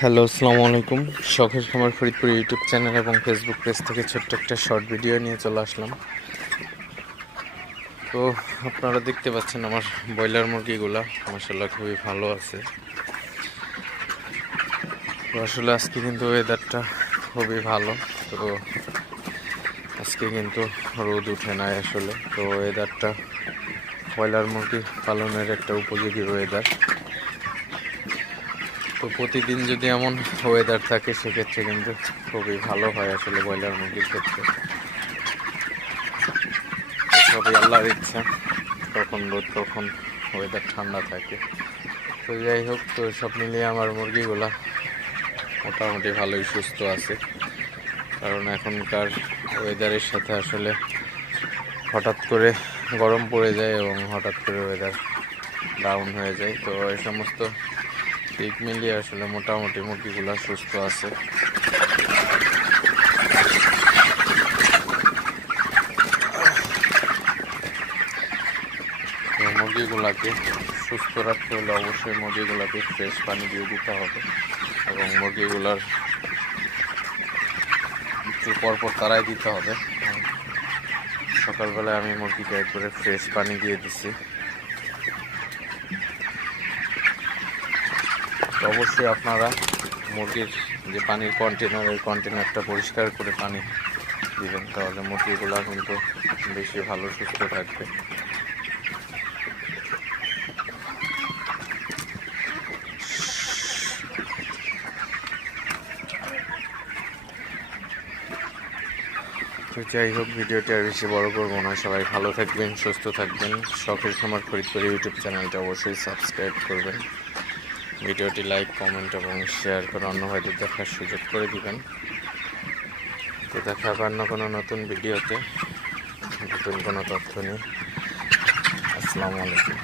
Hello, আসসালামু আলাইকুম। শখের খামার ফরিদপুর ইউটিউব চ্যানেল এবং ফেসবুক পেজ থেকে ছোট্ট একটা শর্ট ভিডিও নিয়ে চলে আসলাম। তো আপনারা দেখতে পাচ্ছেন আমার ব্রয়লার মুরগিগুলা মাশাআল্লাহ খুবই ভালো আছে। তো আসলে আজকে কিন্তু ওয়েদারটা খুবই ভালো। তো আজকে কিন্তু রোদ উঠে নাই আসলে। তো ওয়েদারটা ব্রয়লার মুরগি পালনের একটা উপযোগী ওয়েদার। তো প্রতিদিন যদি এমন ওয়েদার থাকে সেক্ষেত্রে কিন্তু খুবই ভালো হয় আসলে ব্রয়লার মুরগির ক্ষেত্রে। সবই আল্লাহর ইচ্ছা, কখন রোদ কখন ওয়েদার ঠান্ডা থাকে। তো যাই হোক, তো সব মিলিয়ে আমার মুরগিগুলা মোটামুটি ভালোই সুস্থ আছে, কারণ এখনকার ওয়েদারের সাথে আসলে হঠাৎ করে গরম পড়ে যায় এবং হঠাৎ করে ওয়েদার ডাউন হয়ে যায়। তো এই সমস্ত দিক মিলিয়ে আসলে মোটামুটি মুরগিগুলা সুস্থ আছে। মুরগিগুলাকে সুস্থ রাখতে হলে অবশ্যই মুরগিগুলাকে ফ্রেশ পানি দিয়ে দিতে হবে এবং মুরগিগুলার একটু পরপর তাড়াই দিতে হবে। সকালবেলায় আমি মুরগিকে একবারে ফ্রেশ পানি দিয়ে দিছি। তো অবশ্যই আপনারা মুরগির যে পানির কন্টেনার, এই কন্টেনারটা পরিষ্কার করে পানি দিবেন, তাহলে মুরগিগুলা কিন্তু বেশি ভালো সুস্থ থাকবে। তো যাই হোক, ভিডিওটি আর বেশি বড় করবো না। সবাই ভালো থাকবেন, সুস্থ থাকবেন। শখের খামার ফরিদপুর ইউটিউব চ্যানেলটা অবশ্যই সাবস্ক্রাইব করবেন। ভিডিওটি লাইক, কমেন্ট এবং শেয়ার করে অন্য ভাইদের দেখার সুযোগ করে দিবেন। তো দেখা হবে অন্য কোনো নতুন ভিডিওতে, নতুন কোনো তথ্য নিয়ে। আসসালামু আলাইকুম।